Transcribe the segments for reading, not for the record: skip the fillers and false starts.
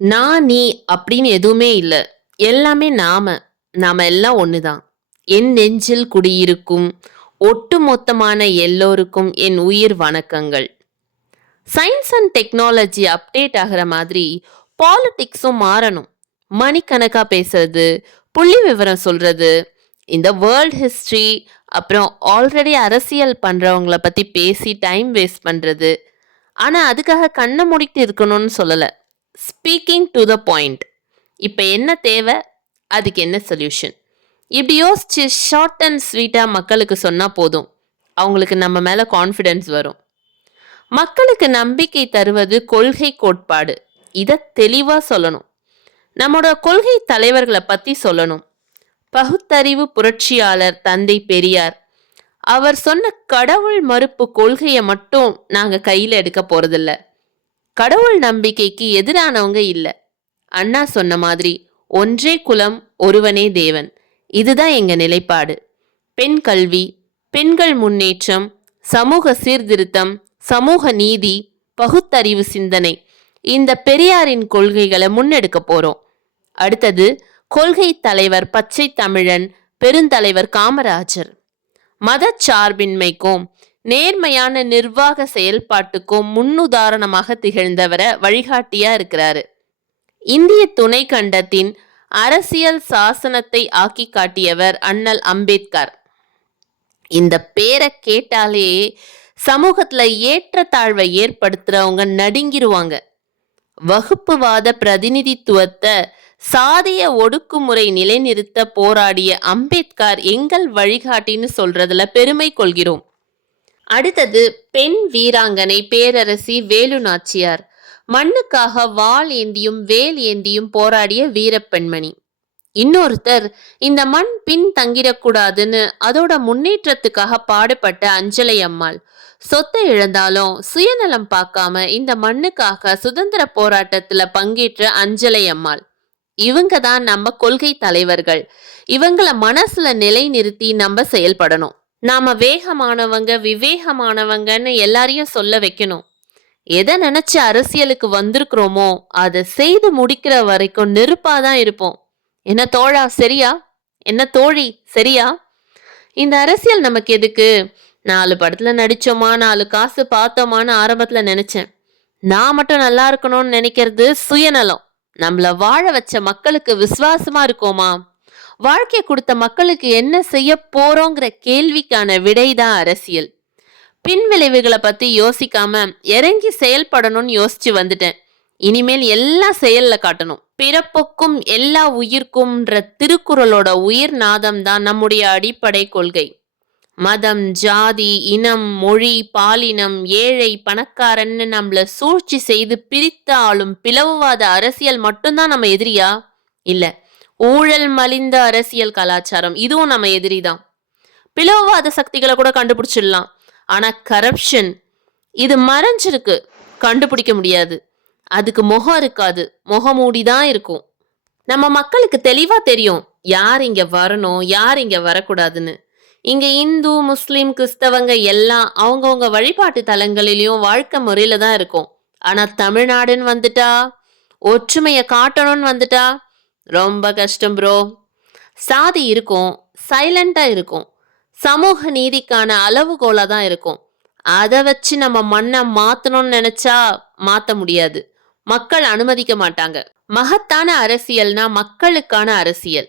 நான், நீ அப்படின்னு எதுவுமே இல்ல. எல்லாமே நாம. நாம எல்லாம் ஒண்ணுதான். என் நெஞ்சில் குடியிருக்கும் ஒட்டுமொத்தமான எல்லோருக்கும் என் உயிர் வணக்கங்கள். சயின்ஸ் அண்ட் டெக்னாலஜி அப்டேட் ஆகுற மாதிரி பாலிடிக்ஸும் மாறணும். மணிக்கணக்கா பேசுறது, புள்ளி விவரம் சொல்றது, இந்த வேர்ல்ட் ஹிஸ்டரி, அப்புறம் ஆல்ரெடி அரசியல் பண்றவங்கள பத்தி பேசி டைம் வேஸ்ட் பண்றது. ஆனா அதுக்காக கண்ண மூடிட்டு இருக்கணும்னு சொல்லல. Speaking to the point. இப்ப என்ன தேவை? அதுக்கு என்ன சொல்யூஷன்? இப்படி யோசிச்சு ஷார்ட் அண்ட் ஸ்வீட்டா மக்களுக்கு சொன்னா போதும். அவங்களுக்கு நம்ம மேல கான்ஃபிடன்ஸ் வரும். மக்களுக்கு நம்பிக்கை தருவது கொள்கை கோட்பாடு. இத தெளிவா சொல்லணும். நம்மளோட கொள்கை தலைவர்களை பத்தி சொல்லணும். பகுத்தறிவு புரட்சியாளர் தந்தை பெரியார் அவர் சொன்ன கடவுள் மறுப்பு கொள்கையை மட்டும் நாங்க கையில எடுக்க போறதில்ல. கடவுள் நம்பிக்கைக்கு எதிரானவங்க இல்ல. அண்ணா சொன்ன மாதிரி ஒன்றே குலம் ஒருவனே தேவன். இதுதான் எங்க நிலைப்பாடு. பெண் கல்வி, பெண்கள் முன்னேற்றம், சமூக சீர்திருத்தம், சமூக நீதி, பகுத்தறிவு சிந்தனை, இந்த பெரியாரின் கொள்கைகளை முன்னெடுக்க போறோம். அடுத்தது கொள்கை தலைவர் பச்சை தமிழன் பெருந்தலைவர் காமராஜர். மதச்சார்பின்மைக்கும் நேர்மையான நிர்வாக செயல்பாட்டுக்கும் முன்னுதாரணமாக திகழ்ந்தவர வழிகாட்டியா இருக்கிறாரு. இந்திய துணை கண்டத்தின் அரசியல் சாசனத்தை ஆக்கி காட்டியவர் அண்ணல் அம்பேத்கர். இந்த பேரை கேட்டாலே சமூகத்துல ஏற்றத்தாழ்வை ஏற்படுத்துறவங்க நடுங்கிருவாங்க. வகுப்புவாத பிரதிநிதித்துவத்தை சாதிய ஒடுக்குமுறை நிலைநிறுத்த போராடிய அம்பேத்கர் எங்கள் வழிகாட்டின்னு சொல்றதுல பெருமை கொள்கிறோம். அடுத்தது பெண் வீராங்கனை பேரரசி வேலு நாச்சியார். மண்ணுக்காக வாள் ஏந்தியும் வேல் ஏந்தியும் போராடிய வீரப்பெண்மணி. இன்னொருத்தர் இந்த மண் பின் தங்கிடக்கூடாதுன்னு அதோட முன்னேற்றத்துக்காக பாடுபட்ட அஞ்சலை அம்மாள். சொத்தை இழந்தாலும் சுயநலம் பார்க்காம இந்த மண்ணுக்காக சுதந்திர போராட்டத்துல பங்கேற்ற அஞ்சலை அம்மாள். இவங்க தான் நம்ம கொள்கை தலைவர்கள். இவங்கள மனசுல நிலை நிறுத்தி நம்ம செயல்படணும். நாம வேகமானவங்க விவேகமானவங்கன்னு எல்லாரையும் சொல்ல வைக்கணும். எதை நினைச்சு அரசியலுக்கு வந்திருக்கிறோமோ அதை செய்து முடிக்கிற வரைக்கும் நெருப்பாதான் இருப்போம். என்ன தோழா சரியா? என்ன தோழி சரியா? இந்த அரசியல் நமக்கு எதுக்கு? 4 படத்துல நடிச்சோமா, 4 காசு பார்த்தோமான்னு ஆரம்பத்துல நினைச்சேன். நான் மட்டும் நல்லா இருக்கணும்னு நினைக்கிறது சுயநலம். நம்மள வாழ வச்ச மக்களுக்கு விசுவாசமா இருக்கோமா? வாழ்க்கை கொடுத்த மக்களுக்கு என்ன செய்ய போறோங்கிற கேள்விக்கான விடைதான் அரசியல். பின் விளைவுகளை பத்தி யோசிக்காம இறங்கி செயல்படணும்னு யோசிச்சு வந்துட்டேன். இனிமேல் எல்லாம் செயல்ல காட்டணும். பிறப்புக்கும் எல்லா உயிர்க்கும்ன்ற திருக்குறளோட உயிர் நாதம் தான் நம்முடைய அடிப்படை கொள்கை. மதம், ஜாதி, இனம், மொழி, பாலினம், ஏழை, பணக்காரன்னு நம்மள சூழ்ச்சி செய்து பிரித்த ஆளும் பிளவுவாத அரசியல் மட்டும்தான் நம்ம எதிரியா? இல்ல, ஊழல் மலிந்த அரசியல் கலாச்சாரம் இதுவும் நம்ம எதிரிதான். பிளவுவாத சக்திகளை கூட கண்டுபிடிச்சிடலாம். ஆனா கரப்ஷன் இது மறைஞ்சிருக்கு, கண்டுபிடிக்க முடியாது. அதுக்கு முகம் இருக்காது, முகமூடிதான் இருக்கும். நம்ம மக்களுக்கு தெளிவா தெரியும் யார் இங்க வரணும், யார் இங்க வரக்கூடாதுன்னு. இங்க இந்து, முஸ்லிம், கிறிஸ்தவங்க எல்லாம் அவங்கவுங்க வழிபாட்டு தலங்களிலையும் வாழ்க்கை முறையில தான் இருக்கும். ஆனா தமிழ்நாடுன்னு வந்துட்டா, ஒற்றுமையை காட்டணும்னு வந்துட்டா ரொம்ப கஷ்டம் ப்ரோ. சாதி இருக்கும், சைலண்டா இருக்கும், சமூக நீதிக்கான அளவுகோலா தான் இருக்கும். அதை வச்சு நம்ம மண்ணை மாத்தணும்னு நினைச்சா மாத்த முடியாது. மக்கள் அனுமதிக்க மாட்டாங்க. மகத்தான அரசியல்னா மக்களுக்கான அரசியல்.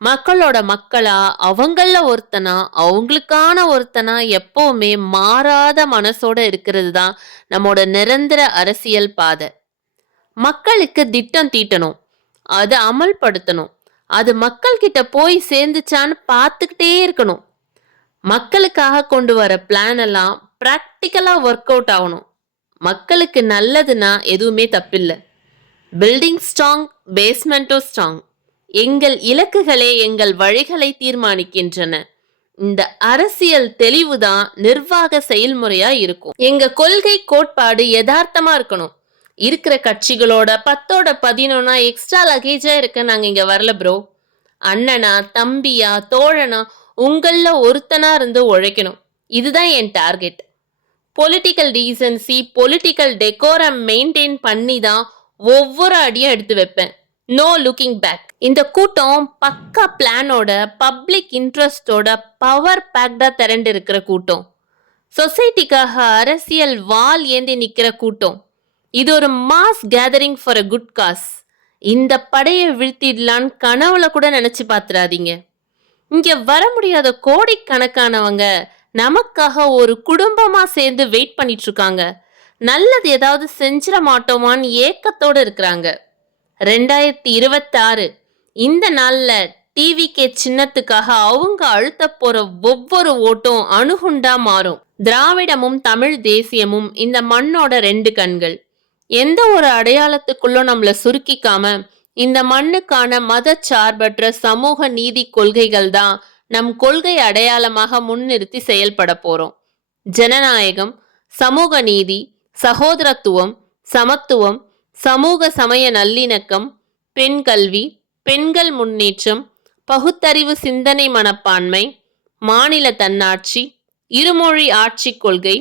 மக்களோட மக்களா, அவங்கள ஒருத்தனா, அவங்களுக்கான ஒருத்தனா எப்பவுமே மாறாத மனசோட இருக்கிறது தான் நம்மோட நிரந்தர அரசியல் பாதை. மக்களுக்கு திட்டம் தீட்டணும், அதை அமல்படுத்தணும், அது மக்கள் கிட்ட போய் சேர்ந்துச்சான்னு பார்த்துக்கிட்டே இருக்கணும். மக்களுக்காக கொண்டு வர பிளான் எல்லாம் பிராக்டிக்கலா ஒர்க் அவுட் ஆகணும். மக்களுக்கு நல்லதுன்னா எதுவுமே தப்பில்லை. பில்டிங் ஸ்ட்ராங், பேஸ்மெண்ட்டும் ஸ்ட்ராங். எங்கள் இலக்குகளே எங்கள் வழிகளை தீர்மானிக்கின்றன. இந்த அரசியல் தெளிவுதான் நிர்வாக செயல்முறையா இருக்கும். எங்க கொள்கை கோட்பாடு யதார்த்தமா இருக்கணும். இருக்கிற கட்சிகளோட 10ஓட 11 எக்ஸ்ட்ரா லக்கேஜா இருக்க நாங்க இங்க வரல ப்ரோ. அண்ணனா, தம்பியா, தோழனா, உங்கள ஒருத்தனா இருந்து உழைக்கணும். இதுதான் என் target. Political decency, political decorum maintain பண்ணி தான் ஒவ்வொரு அடியும் எடுத்து வைப்பேன். No looking back. இந்த கூட்டம் பக்கா பிளானோட, பப்ளிக் இன்ட்ரெஸ்டோட, பவர் பேக்டா திரண்டு இருக்கிற கூட்டம். சொசைட்டிக்காக அரசியல் வால் ஏந்தி நிக்கிற கூட்டம். இது ஒரு mass gathering for a good cos. இந்த படையை வீழ்த்திடலான்னு கனவுல கூட நினைச்சு பாத்துறாதீங்க. இங்க வர முடியாத கோடிக்கணக்கானவங்க நமக்காக ஒரு குடும்பமா சேர்ந்து வெயிட் பண்ணிட்டு இருக்காங்க. நல்லது ஏதாவது செஞ்சிட மாட்டோமான்னு ஏக்கத்தோடு இருக்கிறாங்க. 2026 இந்த நாள்ல டிவிகே சின்னத்துக்காக அவங்க அழுத்த போற ஒவ்வொரு ஓட்டும் அணுகுண்டா மாறும். திராவிடமும் தமிழ் தேசியமும் இந்த மண்ணோட 2 கண்கள். எந்த ஒரு அடையாளத்துக்குள்ளும் நம்மள சுருக்கிக்காம இந்த மண்ணுக்கான மத சார்பற்ற சமூக நீதி கொள்கைகள் தான் நம் கொள்கை அடையாளமாக முன்னிறுத்தி செயல்பட போறோம். ஜனநாயகம், சமூக நீதி, சகோதரத்துவம், சமத்துவம், சமூக சமய நல்லிணக்கம், பெண் கல்வி, பெண்கள் முன்னேற்றம், பகுத்தறிவு சிந்தனை மனப்பான்மை, மாநில தன்னாட்சி, இருமொழி ஆட்சி கொள்கை,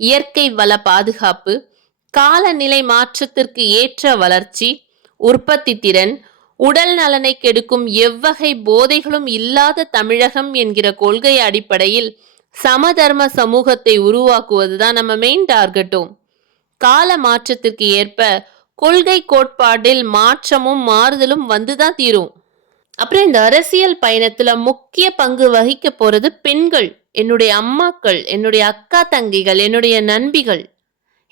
இயற்கை வள பாதுகாப்பு, காலநிலை மாற்றத்திற்கு ஏற்ற வளர்ச்சி, உற்பத்தி திறன், உடல் நலனை கெடுக்கும் எவ்வகை போதைகளும் இல்லாத தமிழகம் என்கிற கொள்கை அடிப்படையில் சமதர்ம சமூகத்தை உருவாக்குவதுதான் நம்ம மெயின் டார்கெட்டும். கால மாற்றத்திற்கு ஏற்ப கொள்கை கோட்பாட்டில் மாற்றமும் மாறுதலும் வந்துதான் தீரும். அப்புறம் இந்த அரசியல் பயணத்துல முக்கிய பங்கு வகிக்க போறது பெண்கள், என்னுடைய அம்மாக்கள், என்னுடைய அக்கா தங்கைகள், என்னுடைய நண்பிகள்.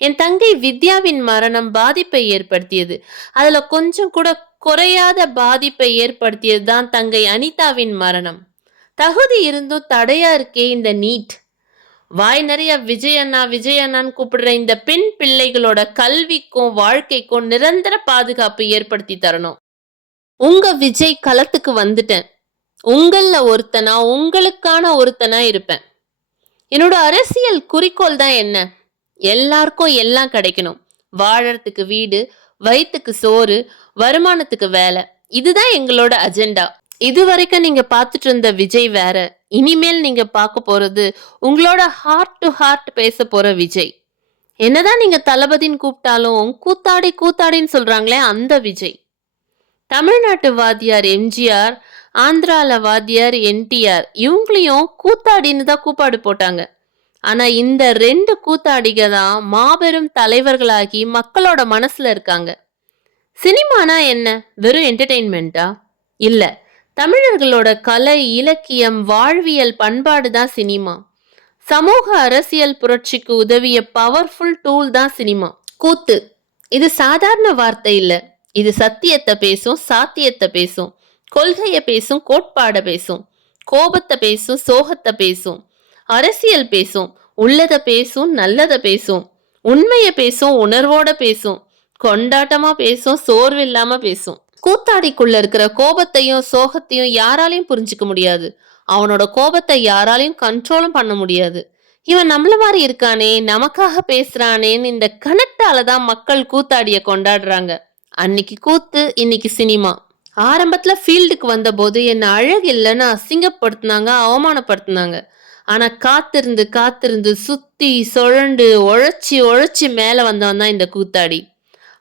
என் தங்கை வித்யாவின் மரணம் பாதிப்பை ஏற்படுத்தியது. அதுல கொஞ்சம் கூட குறையாத பாதிப்பை ஏற்படுத்தியது தான் தங்கை அனிதாவின் மரணம். தகுதி இருந்தும் தடையா இருக்கே இந்த நீட். வாய் நிறைய விஜயண்ணா விஜயண்ணான்னு கூப்பிடுற இந்த பெண் பிள்ளைகளோட கல்விக்கும் வாழ்க்கைக்கும் நிரந்தர பாதுகாப்பு ஏற்படுத்தி தரணும். உங்க விஜய் களத்துக்கு வந்துட்டேன். உங்கள ஒருத்தனா, உங்களுக்கான ஒருத்தனா இருப்பேன். என்னோட அரசியல் குறிக்கோள் தான் என்ன? எல்லாருக்கும் எல்லாம் கிடைக்கணும். வாழறதுக்கு வீடு, வயிற்றுக்கு சோறு, வருமானத்துக்கு வேலை. இதுதான் எங்களோட அஜெண்டா. இது வரைக்கும் நீங்க பார்த்துட்டு இருந்த விஜய் வேற. இனிமேல் நீங்க பார்க்க போறது உங்களோட ஹார்ட் டு ஹார்ட் பேச போற விஜய். என்னதான் நீங்க தளபதின்னு கூப்பிட்டாலும் கூத்தாடி கூத்தாடின்னு சொல்றாங்களே அந்த விஜய். தமிழ்நாட்டு வாத்தியார் எம்ஜிஆர், ஆந்திரால வாத்தியார் என்டிஆர், இவங்களையும் கூத்தாடின்னு தான் கூப்பாடு போட்டாங்க. ஆனா இந்த 2 கூத்தாடிக தான் மாபெரும் தலைவர்களாகி மக்களோட மனசுல இருக்காங்க. சினிமானா என்ன? வெறும் என்டர்டெயின்மெண்டா? இல்ல, தமிழர்களோட கலை, இலக்கியம், வாழ்வியல், பண்பாடு தான் சினிமா. சமூக அரசியல் புரட்சிக்கு உதவிய பவர்ஃபுல் டூல் தான் சினிமா. கூத்து இது சாதாரண வார்த்தை இல்ல. இது சத்தியத்தை பேசும், சாத்தியத்தை பேசும், கொள்கையை பேசும், கோட்பாடை பேசும், கோபத்தை பேசும், சோகத்தை பேசும், அரசியல் பேசும், உள்ளத பேசும், நல்லத பேசும், உண்மையை பேசும், உணர்வோட பேசும், கொண்டாட்டமா பேசும், சோர்வு இல்லாம பேசும். கூத்தாடிக்குள்ள இருக்கிற கோபத்தையும் சோகத்தையும் யாராலையும் புரிஞ்சுக்க முடியாது. அவனோட கோபத்தை யாராலையும் கண்ட்ரோலும் பண்ண முடியாது. இவன் நம்மள மாதிரி இருக்கானே, நமக்காக பேசுறானேன்னு இந்த கனெக்டால தான் மக்கள் கூத்தாடிய கொண்டாடுறாங்க. அன்னைக்கு கூத்து, இன்னைக்கு சினிமா. ஆரம்பத்துல ஃபீல்டுக்கு வந்த போது என்ன அழகு இல்லைன்னு அசிங்கப்படுத்தினாங்க, அவமானப்படுத்தினாங்க. ஆனா காத்திருந்து காத்திருந்து சுத்தி சுழண்டு உழைச்சி உழைச்சி மேல வந்தவன் தான் இந்த கூத்தாடி.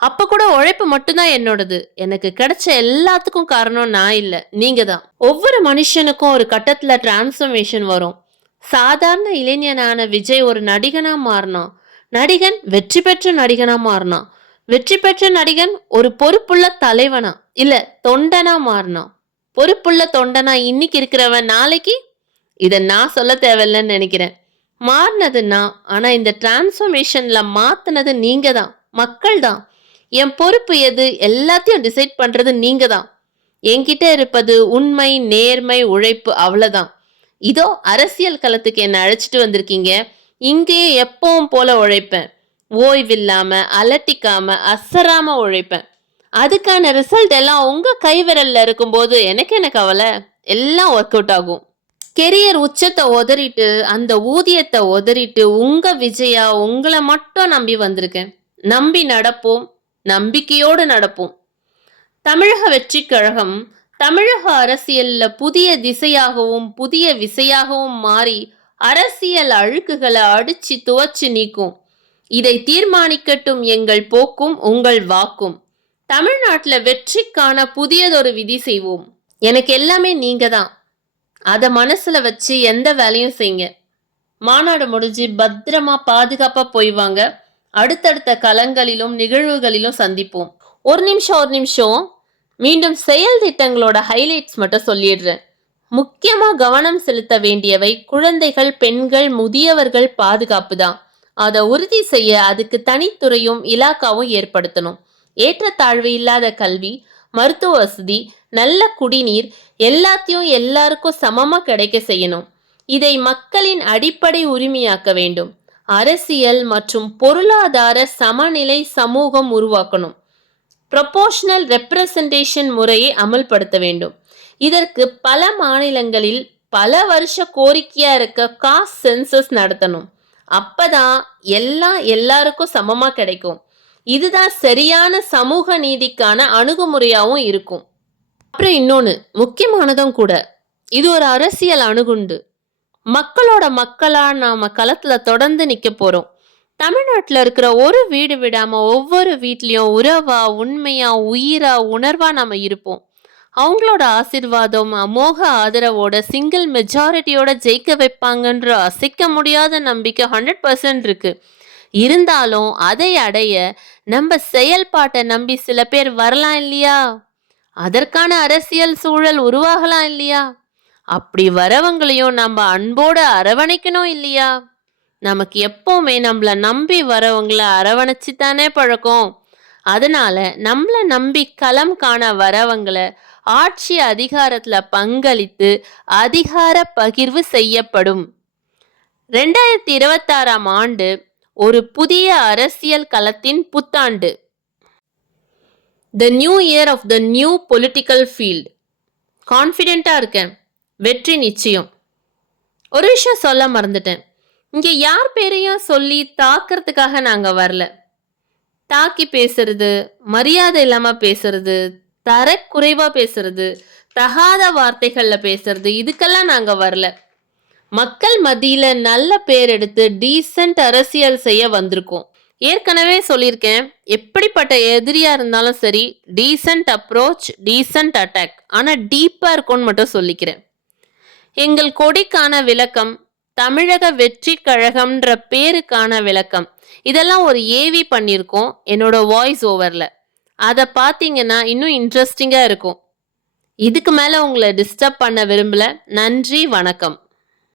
அப்ப கூட உழைப்பு மட்டும்தான் என்னோடது. எனக்கு கிடைச்ச எல்லாத்துக்கும் காரணம் நான் இல்ல, நீங்க தான். ஒவ்வொரு மனுஷனுக்கும் ஒரு கட்டத்துல டிரான்ஸ்ஃபர்மேஷன் வரும். சாதாரண இளைஞனான விஜய் ஒரு நடிகனா மாறினான். நடிகன் வெற்றி பெற்ற நடிகனா மாறினான். வெற்றி பெற்ற நடிகன் ஒரு பொறுப்புள்ள தலைவனா இல்ல தொண்டனா மாறினான். பொறுப்புள்ள தொண்டனா இன்னைக்கு இருக்கிறவன் நாளைக்கு, இதை நான் சொல்ல தேவையில்லைன்னு நினைக்கிறேன். மாறினது நான், ஆனா இந்த டிரான்ஸ்ஃபர்மேஷன்ல மாத்தினது நீங்க தான், மக்கள் தான். என் பொறுப்பு எது? எல்லாத்தையும் டிசைட் பண்றது நீங்க தான். என்கிட்ட இருப்பது உண்மை, நேர்மை, உழைப்பு, அவ்வளவுதான். இதோ அரசியல் களத்துக்கு என்ன அழைச்சிட்டு வந்திருக்கீங்க. இங்கேயே எப்பவும் போல உழைப்பேன். ஓய்வில்லாம, அலட்டிக்காம, அசராம உழைப்பேன். அதுக்கான ரிசல்ட் எல்லாம் உங்க கைவிரல்ல இருக்கும்போது எனக்கு என்ன கவலை? எல்லாம் ஒர்க் அவுட் ஆகும். கெரியர் உச்சத்தை உதறிட்டு, அந்த ஊதியத்தை உதறிட்டு உங்க விஜயா உங்களை மட்டும் நம்பி வந்திருக்கேன். நம்பி நடப்போம், நம்பிக்கையோடு நடப்போம். தமிழக வெற்றி கழகம் தமிழக அரசியல்ல புதிய திசையாகவும் புதிய விசையாகவும் மாறி அரசியல் அழுக்குகளை அடிச்சு துவச்சு நீக்கும். இதை தீர்மானிக்கட்டும் எங்கள் போக்கும், உங்கள் வாக்கும். தமிழ்நாட்டுல வெற்றிக்கான புதியதொரு விதி செய்வோம். எனக்கு எல்லாமே நீங்க தான். அத மனசுல வச்சு எந்த வேலையும் செய்யுங்க. மாநாடு முடிஞ்சு பத்திரமா பாதுகாப்பா போய் வாங்க. அடுத்தடுத்த களங்களிலும் நிகழ்வுகளிலும் சந்திப்போம். ஒரு நிமிஷம் மீண்டும் செயல் திட்டங்களோட ஹைலைட்ஸ் மட்டும் சொல்லிடுறேன். முக்கியமா கவனம் செலுத்த வேண்டியவை குழந்தைகள், பெண்கள், முதியவர்கள் பாதுகாப்பு தான். அதை உறுதி செய்ய அதுக்கு தனித்துறையும் இலாக்காவும் ஏற்படுத்தணும். ஏற்றத்தாழ்வு இல்லாத கல்வி, மருத்துவ வசதி, நல்ல குடிநீர் எல்லாத்தையும் எல்லாருக்கும் சமமா கிடைக்க செய்யணும். இதை மக்களின் அடிப்படை உரிமையாக்க வேண்டும். அரசியல் மற்றும் பொருளாதார சமநிலை சமூகம் உருவாக்கணும். ப்ரொபோஷனல் ரெப்ரசன்டேஷன் முறையை அமல்படுத்த வேண்டும். இதற்கு பல மாநிலங்களில் பல வருஷ கோரிக்கையா இருக்க காஸ்ட் சென்சஸ் நடத்தணும். அப்பதான் எல்லாருக்கும் சமமா கிடைக்கும். இதுதான் சரியான சமூக நீதிக்கான அணுகுமுறையாவும் இருக்கும். அப்புறம் இன்னொன்னு முக்கியமானதும் கூட, இது ஒரு அரசியல் அணுகுண்டு. மக்களோட மக்களா நாம களத்துல தொடர்ந்து நிக்க போறோம். தமிழ்நாட்டுல இருக்கிற ஒரு வீடு விடாம ஒவ்வொரு வீட்லயும் உறவா, உண்மையா, உயிரா, உணர்வா நாம இருப்போம். அவங்களோட ஆசிர்வாதம், அமோக ஆதரவோட சிங்கிள் மெஜாரிட்டியோட ஜெயிக்க வைப்பாங்கன்ற அசைக்க முடியாத நம்பிக்கை 100% இருக்கு. இருந்தாலும் அதை அடைய நம்ம செயல்பாட்டை நம்பி சில பேர் வரலாம் இல்லையா? அதற்கான அரசியல் சூழல் உருவாகலாம் இல்லையா? அப்படி வரவங்களையும் நம்ம அன்போடு அரவணைக்கணும் இல்லையா? நமக்கு எப்பவுமே நம்மள நம்பி வரவங்கள அரவணைச்சு தானே பழக்கம். அதனால நம்மள நம்பி களம் காண வரவங்களை ஆட்சி அதிகாரத்துல பங்களித்து அதிகார பகிர்வு செய்யப்படும். 2026ஆம் ஆண்டு ஒரு புதிய அரசியல் களத்தின் புத்தாண்டு. The new year of the new political field. கான்ஃபிடென்ட்டா இருக்கேன். வெற்றி நிச்சயம். ஒரு விஷயம் சொல்ல மறந்துட்டேன். இங்க யார் பேரையும் சொல்லி தாக்கிறதுக்காக நாங்க வரல. தாக்கி பேசுறது, மரியாதை இல்லாம பேசுறது, தரக்குறைவா பேசுறது, தகாத வார்த்தைகள்ல பேசுறது, இதுக்கெல்லாம் நாங்க வரல. மக்கள் மத்தியில நல்ல பேர் எடுத்து டீசென்ட் அரசியல் செய்ய வந்திருக்கோம். ஏற்கனவே சொல்லியிருக்கேன், எப்படிப்பட்ட எதிரியா இருந்தாலும் சரி, டீசென்ட் அப்ரோச், டீசென்ட் அட்டாக், ஆனா டீப்பா இருக்கும்னு மட்டும் சொல்லிக்கிறேன். எங்கள் கொடிக்கான விளக்கம், தமிழக வெற்றி கழகம்ன்ற பேருக்கான விளக்கம், இதெல்லாம் ஒரு ஏவி பண்ணியிருக்கோம் என்னோட வாய்ஸ் ஓவர்ல. அதை பார்த்தீங்கன்னா இன்னும் இன்ட்ரெஸ்டிங்கா இருக்கும். இதுக்கு மேல உங்களை டிஸ்டர்ப் பண்ண விரும்பல. நன்றி, வணக்கம்.